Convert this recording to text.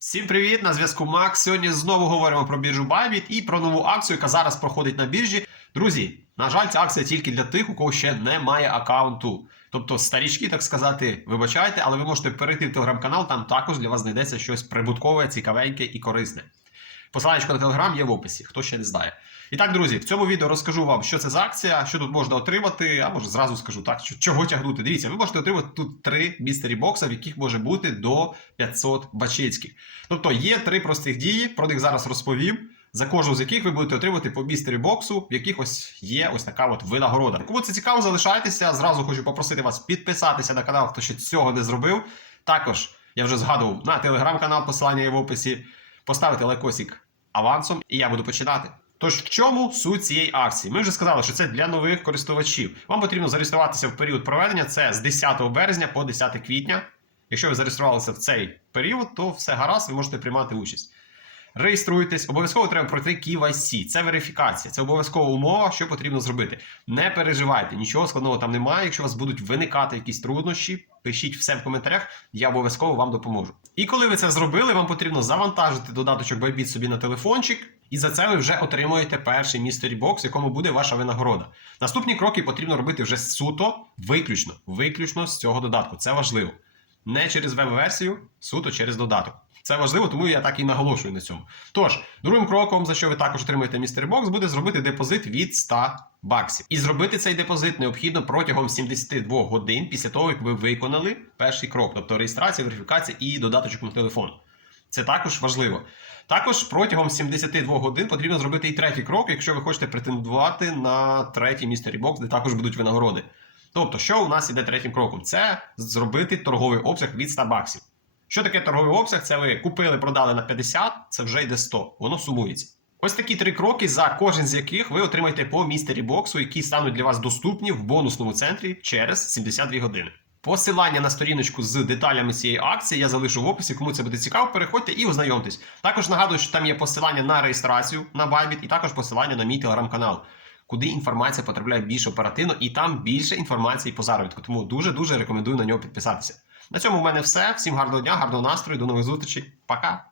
Всім привіт! На зв'язку Макс. Сьогодні знову говоримо про біржу Bybit і про нову акцію, яка зараз проходить на біржі. Друзі, на жаль, ця акція тільки для тих, у кого ще немає аккаунту. Тобто старічки, так сказати, вибачайте, але ви можете перейти в телеграм-канал, там також для вас знайдеться щось прибуткове, цікавеньке і корисне. Посилання на телеграм є в описі, хто ще не знає. І так, друзі, в цьому відео розкажу вам, що це за акція, що тут можна отримати, а може зразу скажу так, що, чого тягнути. Дивіться, ви можете отримати тут три містері бокса, в яких може бути до 500 бачецьких. Тобто є три простих дії, про них зараз розповім. За кожну з яких ви будете отримати по містері боксу, в яких ось є ось така от винагорода. Кому це цікаво, залишайтеся. Зразу хочу попросити вас підписатися на канал, хто ще цього не зробив. Також я вже згадував на телеграм-канал, посилання є в описі. Поставити лайкосик авансом, і я буду починати. Тож в чому суть цієї акції? Ми вже сказали, що це для нових користувачів. Вам потрібно зареєструватися в період проведення. Це з 10 березня по 10 квітня. Якщо ви зареєструвалися в цей період, то все гаразд, ви можете приймати участь. Реєструйтесь, обов'язково треба пройти KYC. Це верифікація, це обов'язкова умова, що потрібно зробити. Не переживайте, нічого складного там немає. Якщо у вас будуть виникати якісь труднощі, пишіть все в коментарях, я обов'язково вам допоможу. І коли ви це зробили, вам потрібно завантажити додаточок Bybit собі на телефончик. І за це ви вже отримуєте перший містері бокс, в якому буде ваша винагорода. Наступні кроки потрібно робити вже суто, виключно, виключно з цього додатку. Це важливо. Не через веб-версію, суто через додаток. Це важливо, тому я так і наголошую на цьому. Тож, другим кроком, за що ви також отримаєте містері бокс, буде зробити депозит від 100 баксів. І зробити цей депозит необхідно протягом 72 годин після того, як ви виконали перший крок, тобто реєстрація, верифікація і додаточок на телефон. Це також важливо. Також протягом 72 годин потрібно зробити і третій крок, якщо ви хочете претендувати на третій містері бокс, де також будуть винагороди. Тобто, що у нас іде третім кроком? Це зробити торговий обсяг від 100 баксів. Що таке торговий обсяг? Це ви купили, продали на 50, це вже йде 100, воно сумується. Ось такі три кроки, за кожен з яких ви отримаєте по містері боксу, які стануть для вас доступні в бонусному центрі через 72 години. Посилання на сторіночку з деталями цієї акції я залишу в описі. Кому це буде цікаво, переходьте і ознайомтесь. Також нагадую, що там є посилання на реєстрацію на Bybit і також посилання на мій телеграм-канал, куди інформація потрапляє більш оперативно і там більше інформації по заробітку. Тому дуже дуже рекомендую на нього підписатися. На цьому в мене все. Всім гарного дня, гарного настрою, до нових зустрічей. Пока!